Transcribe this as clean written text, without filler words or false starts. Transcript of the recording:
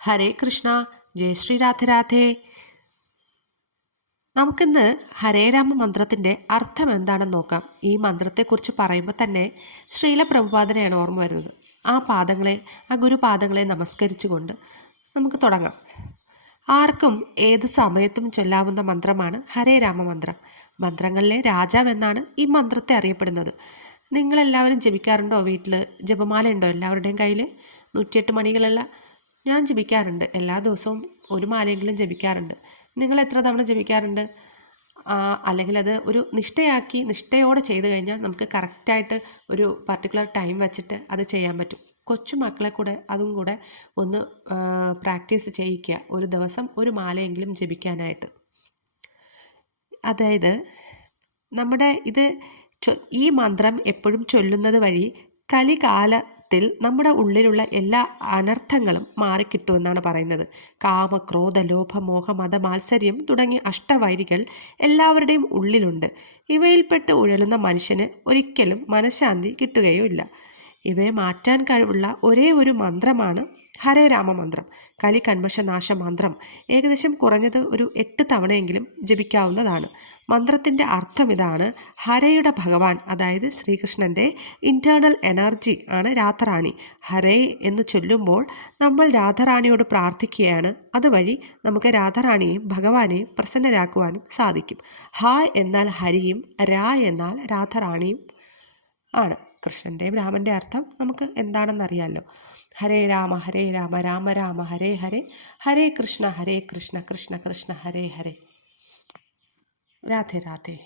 ഹരേ കൃഷ്ണ. ജയ ശ്രീ രാധേ രാധേ. നമുക്കിന്ന് ഹരേ രാമ മന്ത്രത്തിൻ്റെ അർത്ഥം എന്താണെന്ന് നോക്കാം. ഈ മന്ത്രത്തെക്കുറിച്ച് പറയുമ്പോൾ തന്നെ ശ്രീല പ്രഭുപാദനെയാണ് ഓർമ്മ വരുന്നത്. ആ ഗുരുപാദങ്ങളെ നമസ്കരിച്ചുകൊണ്ട് നമുക്ക് തുടങ്ങാം. ആർക്കും ഏതു സമയത്തും ചൊല്ലാവുന്ന മന്ത്രമാണ് ഹരേ രാമ മന്ത്രം. മന്ത്രങ്ങളിലെ രാജാവ് എന്നാണ് ഈ മന്ത്രത്തെ അറിയപ്പെടുന്നത്. നിങ്ങളെല്ലാവരും ജപിക്കാറുണ്ടോ? വീട്ടിൽ ജപമാല ഉണ്ടോ എല്ലാവരുടെയും കയ്യിൽ? 108 മണികളല്ല. ഞാൻ ജപിക്കാറുണ്ട്. എല്ലാ ദിവസവും ഒരു മാലയെങ്കിലും ജപിക്കാറുണ്ട്. നിങ്ങൾ എത്ര തവണ ജപിക്കാറുണ്ട്? അല്ലെങ്കിൽ അത് ഒരു നിഷ്ഠയോടെ ചെയ്തു കഴിഞ്ഞാൽ നമുക്ക് കറക്റ്റായിട്ട് ഒരു പർട്ടിക്കുലർ ടൈം വെച്ചിട്ട് അത് ചെയ്യാൻ പറ്റും. കൊച്ചു മക്കളെ കൂടെ അതും കൂടെ ഒന്ന് പ്രാക്ടീസ് ചെയ്യിക്കുക, ഒരു ദിവസം ഒരു മാലയെങ്കിലും ജപിക്കാനായിട്ട്. അതായത് ഈ മന്ത്രം എപ്പോഴും ചൊല്ലുന്നത് വഴി കലികാലത്തിൽ നമ്മുടെ ഉള്ളിലുള്ള എല്ലാ അനർത്ഥങ്ങളും മാറിക്കിട്ടുമെന്നാണ് പറയുന്നത്. കാമ, ക്രോധ, ലോഭ, മോഹ, മത, മാത്സര്യം തുടങ്ങിയ അഷ്ടവൈരികൾ എല്ലാവരുടെയും ഉള്ളിലുണ്ട്. ഇവയിൽപ്പെട്ട് ഉഴലുന്ന മനുഷ്യന് ഒരിക്കലും മനഃശാന്തി കിട്ടുകയുമില്ല. ഇവയെ മാറ്റാൻ കഴിവുള്ള ഒരേ ഒരു മന്ത്രമാണ് ഹരേ രാമ മന്ത്രം, കലി കന്മഷനാശ മന്ത്രം. ഏകദേശം കുറഞ്ഞത് ഒരു 8 തവണയെങ്കിലും ജപിക്കാവുന്നതാണ്. മന്ത്രത്തിൻ്റെ അർത്ഥം ഇതാണ്: ഹരയുടെ ഭഗവാൻ, അതായത് ശ്രീകൃഷ്ണൻ്റെ ഇൻറ്റേർണൽ എനർജി ആണ് രാധാറാണി. ഹരേ എന്ന് ചൊല്ലുമ്പോൾ നമ്മൾ രാധാറാണിയോട് പ്രാർത്ഥിക്കുകയാണ്. അതുവഴി നമുക്ക് രാധാറാണിയെയും ഭഗവാനെയും പ്രസന്നരാക്കുവാനും സാധിക്കും. ഹ എന്നാൽ ഹരിയും, രാ എന്നാൽ രാധാറാണിയും ആണ്. കൃഷ്ണൻ്റെ രാമൻ്റെ അർത്ഥം നമുക്ക് എന്താണെന്നറിയാമല്ലോ. ഹരേ രാമ രാമ രാമ ഹരേ ഹരേ, ഹരേ കൃഷ്ണ കൃഷ്ണ കൃഷ്ണ കൃഷ്ണ ഹരേ ഹരേ. രാധേ രാധേ.